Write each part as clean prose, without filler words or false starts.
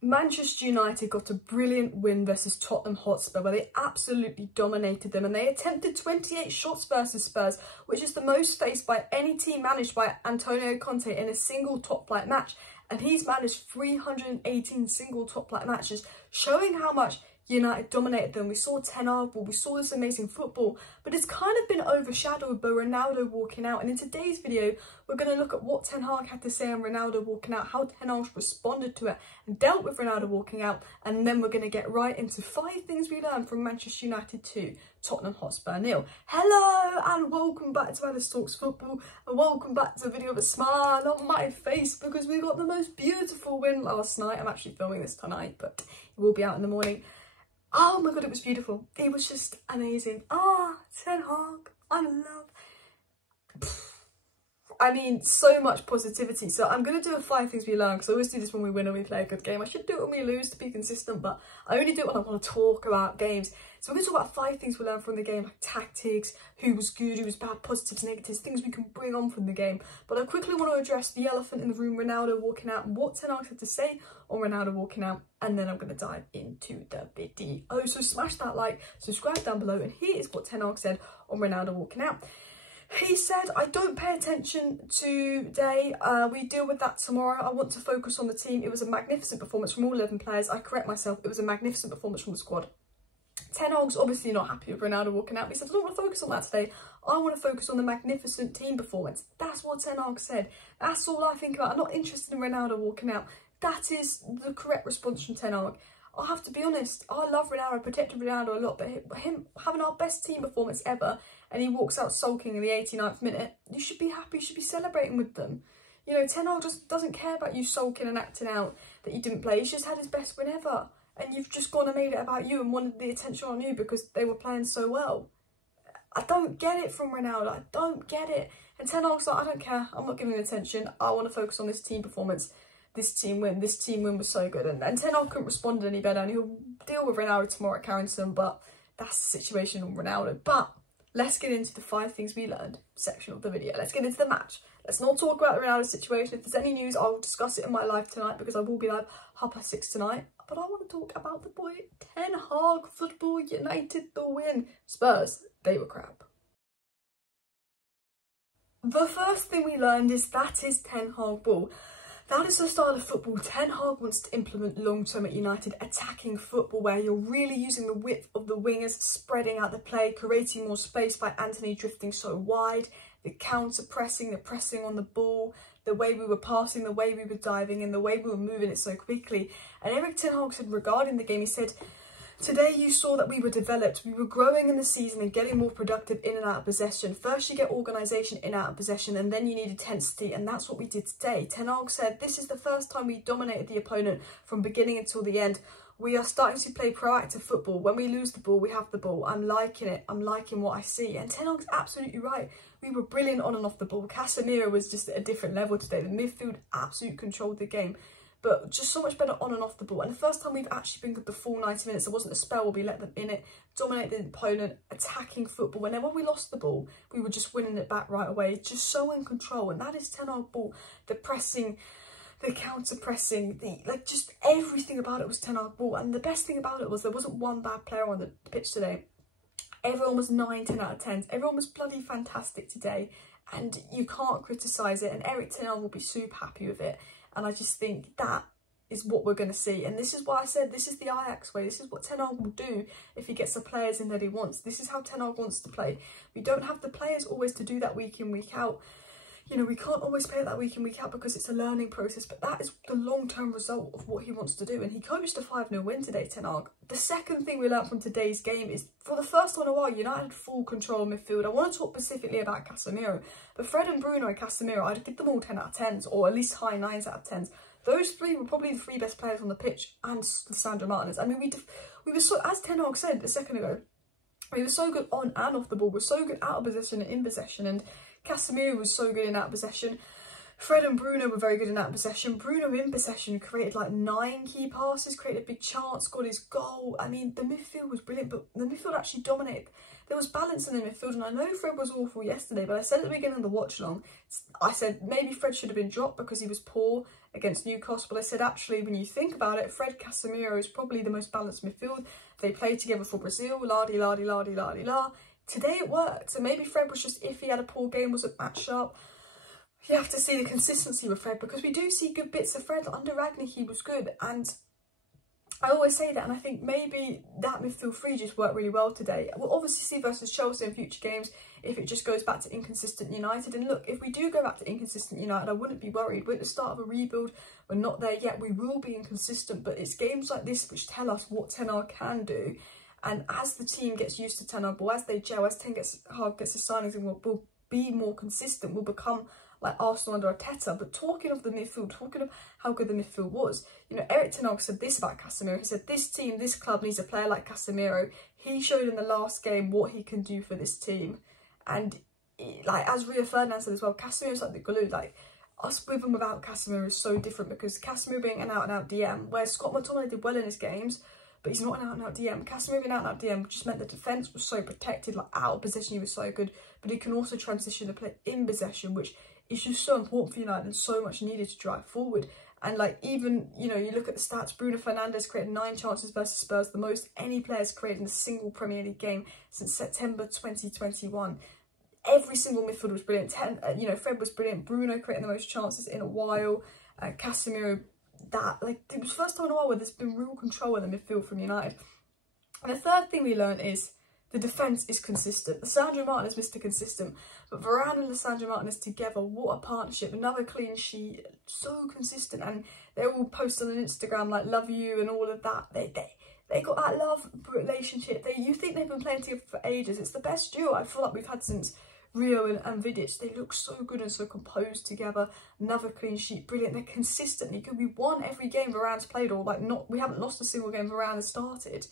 Manchester United got a brilliant win versus Tottenham Hotspur where they absolutely dominated them, and they attempted 28 shots versus Spurs, which is the most faced by any team managed by Antonio Conte in a single top-flight match, and he's managed 318 single top-flight matches, showing how much United dominated them. We saw Ten Hag ball, we saw this amazing football, but it's kind of been overshadowed by Ronaldo walking out. And in today's video, we're going to look at what Ten Hag had to say on Ronaldo walking out, how Ten Hag responded to it and dealt with Ronaldo walking out, and then we're going to get right into 5 things we learned from Manchester United 2, Tottenham Hotspur 0. Hello and welcome back to Alice Talks Football, and welcome back to a video with a smile on my face because we got the most beautiful win last night. I'm actually filming this tonight, but it will be out in the morning. Oh my god, it was beautiful. It was just amazing. Ten Hag, I love. I mean, so much positivity. So I'm going to do a 5 things we learn, because I always do this when we win or we play a good game. I should do it when we lose to be consistent, but I only do it when I want to talk about games. So we're going to talk about 5 things we learned from the game, like tactics, who was good, who was bad, positives, negatives, things we can bring on from the game. But I quickly want to address the elephant in the room, Ronaldo walking out, and what Ten Hag had to say on Ronaldo walking out, and then I'm going to dive into the video. So smash that like, subscribe down below, and here is what Ten Hag said on Ronaldo walking out. He said, I don't pay attention today, we deal with that tomorrow. I want to focus on the team. It was a magnificent performance from all 11 players. I correct myself, it was a magnificent performance from the squad. Ten Hag's obviously not happy with Ronaldo walking out. He said, I don't want to focus on that today. I want to focus on the magnificent team performance. That's what Ten Hag said. That's all I think about. I'm not interested in Ronaldo walking out. That is the correct response from Ten Hag. I have to be honest, I love Ronaldo, I protected Ronaldo a lot, but him having our best team performance ever, and he walks out sulking in the 89th minute, you should be happy, you should be celebrating with them. You know, Ten Hag just doesn't care about you sulking and acting out that you didn't play. He's just had his best win ever, and you've just gone and made it about you and wanted the attention on you because they were playing so well. I don't get it from Ronaldo, I don't get it. And Ten Hag's like, I don't care, I'm not giving him attention, I want to focus on this team performance. This team win was so good, and Ten Hag couldn't respond any better, and he'll deal with Ronaldo tomorrow at Carrington, but that's the situation on Ronaldo. But let's get into the 5 things we learned section of the video. Let's get into the match. Let's not talk about the Ronaldo situation. If there's any news, I'll discuss it in my live tonight, because I will be live 6:30 tonight. But I want to talk about the boy Ten Hag, Football United, the win. Spurs, they were crap. The first thing we learned is that is Ten Hag ball. That is the style of football Ten Hag wants to implement long-term at United, attacking football where you're really using the width of the wingers, spreading out the play, creating more space by Antony drifting so wide, the counter-pressing, the pressing on the ball, the way we were passing, the way we were diving, and the way we were moving it so quickly. And Erik Ten Hag said regarding the game, he said, today you saw that we were developed, we were growing in the season and getting more productive in and out of possession. First you get organisation in and out of possession, and then you need intensity, and that's what we did today. Ten Hag said, this is the first time we dominated the opponent from beginning until the end. We are starting to play proactive football. When we lose the ball, we have the ball. I'm liking it. I'm liking what I see. And Ten Hag's absolutely right. We were brilliant on and off the ball. Casemiro was just at a different level today. The midfield absolutely controlled the game, but just so much better on and off the ball. And the first time we've actually been good the full 90 minutes, there wasn't a spell where we let them in it, dominate the opponent, attacking football. Whenever we lost the ball, we were just winning it back right away, just so in control. And that is Ten Hag ball. The pressing, the counter-pressing, just everything about it was Ten Hag ball. And the best thing about it was there wasn't one bad player on the pitch today. Everyone was 9, 10 out of 10s. Everyone was bloody fantastic today, and you can't criticise it. And Erik Ten Hag will be super happy with it. And I just think that is what we're going to see. And this is why I said this is the Ajax way. This is what Ten Hag will do if he gets the players in that he wants. This is how Ten Hag wants to play. We don't have the players always to do that week in, week out. You know, we can't always play that week in, week out because it's a learning process. But that is the long-term result of what he wants to do. And he coached a 5-0 win today, Ten Hag. The second thing we learned from today's game is, for the first time in a while, United had full control of midfield. I want to talk specifically about Casemiro. But Fred and Bruno and Casemiro, I'd give them all 10 out of 10s, or at least high 9s out of 10s. Those 3 were probably the 3 best players on the pitch, and Sandro Martinez. I mean, we were so, as Ten Hag said a second ago, we were so good on and off the ball. We're so good out of possession and in possession, and Casemiro was so good in out of possession. Fred and Bruno were very good in out of possession. Bruno in possession created like 9 key passes, created a big chance, got his goal. I mean, the midfield was brilliant, but the midfield actually dominated. There was balance in the midfield, and I know Fred was awful yesterday, but I said at the beginning of the watch along, I said maybe Fred should have been dropped because he was poor against Newcastle. But I said, actually, when you think about it, Fred, Casemiro is probably the most balanced midfield. They played together for Brazil, la-di-la-di-la-di-la-di-la. Today it worked. So maybe Fred was just iffy, had a poor game, wasn't matched up. You have to see the consistency with Fred, because we do see good bits of Fred. Under Ragnick, he was good. And I always say that, and I think maybe that midfield three just worked really well today. We'll obviously see versus Chelsea in future games if it just goes back to inconsistent United. And look, if we do go back to inconsistent United, I wouldn't be worried. We're at the start of a rebuild. We're not there yet. We will be inconsistent, but it's games like this which tell us what Ten Hag can do. And as the team gets used to Ten Hag, or as they gel, as Ten Hag gets his signings and we'll be more consistent, we'll become like Arsenal under Arteta. But talking of the midfield, talking of how good the midfield was, you know, Erik Ten Hag said this about Casemiro. He said, this team, this club needs a player like Casemiro. He showed in the last game what he can do for this team. And like, as Rio Ferdinand said as well, Casemiro's like the glue. Like, us with and without Casemiro is so different, because Casemiro being an out-and-out DM, where Scott McTominay did well in his games, but he's not an out-and-out DM. Casemiro being out-and-out DM just meant the defence was so protected, like out of possession he was so good, but he can also transition to play in possession, which is just so important for United and so much needed to drive forward. And like, even, you know, you look at the stats, Bruno Fernandes created 9 chances versus Spurs, the most any players created in a single Premier League game since September 2021. Every single midfielder was brilliant. You know, Fred was brilliant. Bruno creating the most chances in a while. Casemiro, that, like, it was the first time in a while where there's been real control in the midfield from United. And the third thing we learned is the defence is consistent. Lisandro Martinez is Mr. Consistent, but Varane and Lisandro Martinez together, what a partnership. Another clean sheet, so consistent. And they're all posted on Instagram like, love you and all of that. They got that love relationship. You think they've been playing together for ages. It's the best duo I feel like we've had since Rio and Vidic. They look so good and so composed together. Another clean sheet, brilliant. They're consistently good. We won every game Varane's played, or like, not, we haven't lost a single game Varane has started.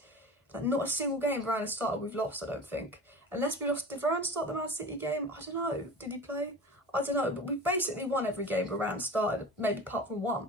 Like, not a single game Varane has started we've lost, I don't think. Unless we lost, did Varane start the Man City game? I don't know. Did he play? I don't know. But we basically won every game Varane started, maybe apart from one.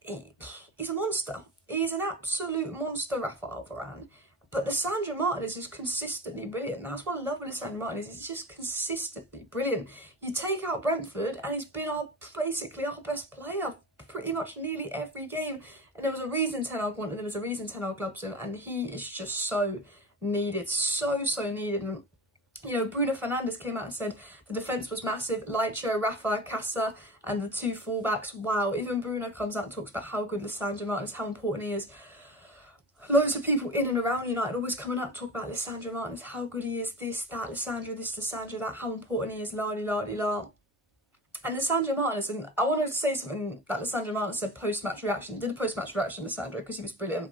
He's a monster. He's an absolute monster, Rafael Varane. But Lisandro Martinez is consistently brilliant. That's what I love with Lisandro Martinez. He's just consistently brilliant. You take out Brentford and he's been basically our best player pretty much nearly every game. And there was a reason Ten Hag wanted him. There was a reason Ten Hag loves him. And he is just so needed. So needed. And, you know, Bruno Fernandes came out and said the defence was massive. Licho, Rafa, Casa and the 2 fullbacks. Wow. Even Bruno comes out and talks about how good Lisandro Martinez, how important he is. Loads of people in and around United always coming up talk about Lisandro Martinez, how good he is, this, that, Lisandro, this, Lisandro, that, how important he is, la-di-la-di-la. And Lisandro Martinez, and I wanted to say something that Lisandro Martinez said post-match reaction. Did a post-match reaction, Lisandro, because he was brilliant.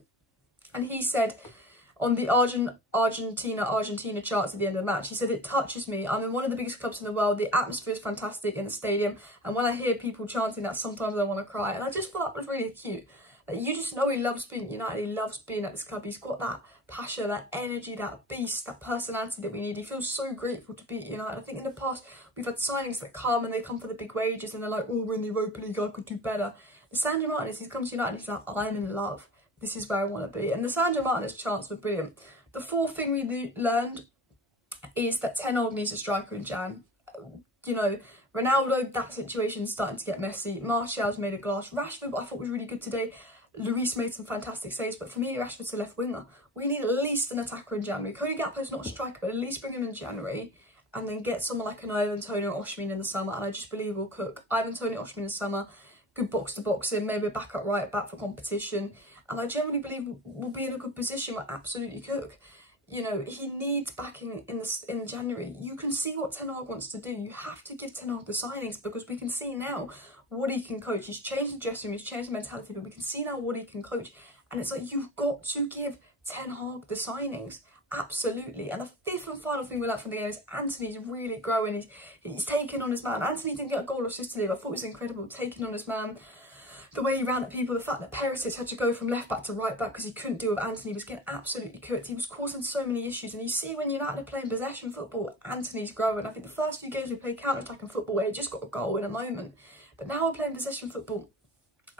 And he said on the Argentina charts at the end of the match, he said, it touches me. I'm in one of the biggest clubs in the world. The atmosphere is fantastic in the stadium. And when I hear people chanting that, sometimes I want to cry. And I just thought that was really cute. Like, you just know he loves being at United. He loves being at this club. He's got that passion, that energy, that beast, that personality that we need. He feels so grateful to be at United. I think in the past, we've had signings that come and they come for the big wages and they're like, oh, we're in the Europa League, I could do better. Lisandro Martinez, he's come to United and he's like, I'm in love. This is where I want to be. And Lisandro Martinez's chance were brilliant. The fourth thing we learned is that Ten Hag needs a striker in Jan. You know, Ronaldo, that situation's starting to get messy. Martial's made a glass. Rashford, I thought was really good today. Luis made some fantastic saves, but for me, Rashford's a left winger. We need at least an attacker in January. Cody Gakpo's not a striker, but at least bring him in January and then get someone like an Ivan Toney or Osimhen in the summer, and I just believe we'll cook. Ivan Toney, Osimhen in the summer, good box-to-box in, maybe a backup right back for competition, and I generally believe we'll be in a good position. We'll absolutely cook. You know, he needs backing in January. You can see what Ten Hag wants to do. You have to give Ten Hag the signings, because we can see now what he can coach. He's changed the dressing room, he's changed the mentality, but we can see now what he can coach. And it's like, you've got to give Ten Hag the signings. Absolutely. And the fifth and final thing we learned from the game is Antony's really growing. He's taking on his man. Antony didn't get a goal or assist today, but I thought it was incredible, taking on his man. The way he ran at people, the fact that Perisic had to go from left back to right back because he couldn't deal with Antony, he was getting absolutely cooked. He was causing so many issues. And you see when United are playing possession football, Antony's growing. I think the first few games we played counter-attacking football where he just got a goal in a moment. But now we're playing possession football,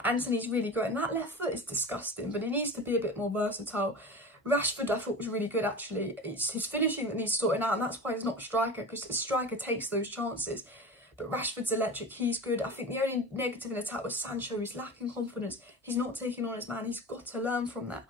Antony's really growing. That left foot is disgusting, but he needs to be a bit more versatile. Rashford, I thought, was really good, actually. It's his finishing that needs sorting out, and that's why he's not a striker, because a striker takes those chances. But Rashford's electric, he's good. I think the only negative in attack was Sancho. He's lacking confidence. He's not taking on his man. He's got to learn from that.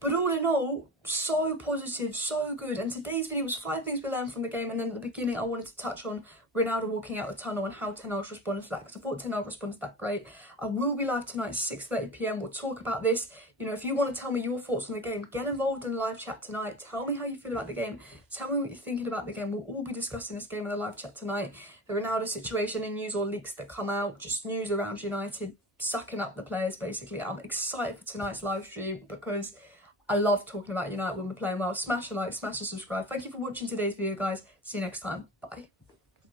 But all in all, so positive, so good. And today's video was 5 things we learned from the game. And then at the beginning, I wanted to touch on Ronaldo walking out the tunnel and how Ten Hag responded to that, because I thought Ten Hag responded to that great. I will be live tonight at 6:30 p.m. We'll talk about this. You know, if you want to tell me your thoughts on the game, get involved in the live chat tonight. Tell me how you feel about the game. Tell me what you're thinking about the game. We'll all be discussing this game in the live chat tonight. The Ronaldo situation and news or leaks that come out, just news around United, sucking up the players basically. I'm excited for tonight's live stream because I love talking about United when we're playing well. Smash a like, smash a subscribe. Thank you for watching today's video, guys. See you next time. Bye.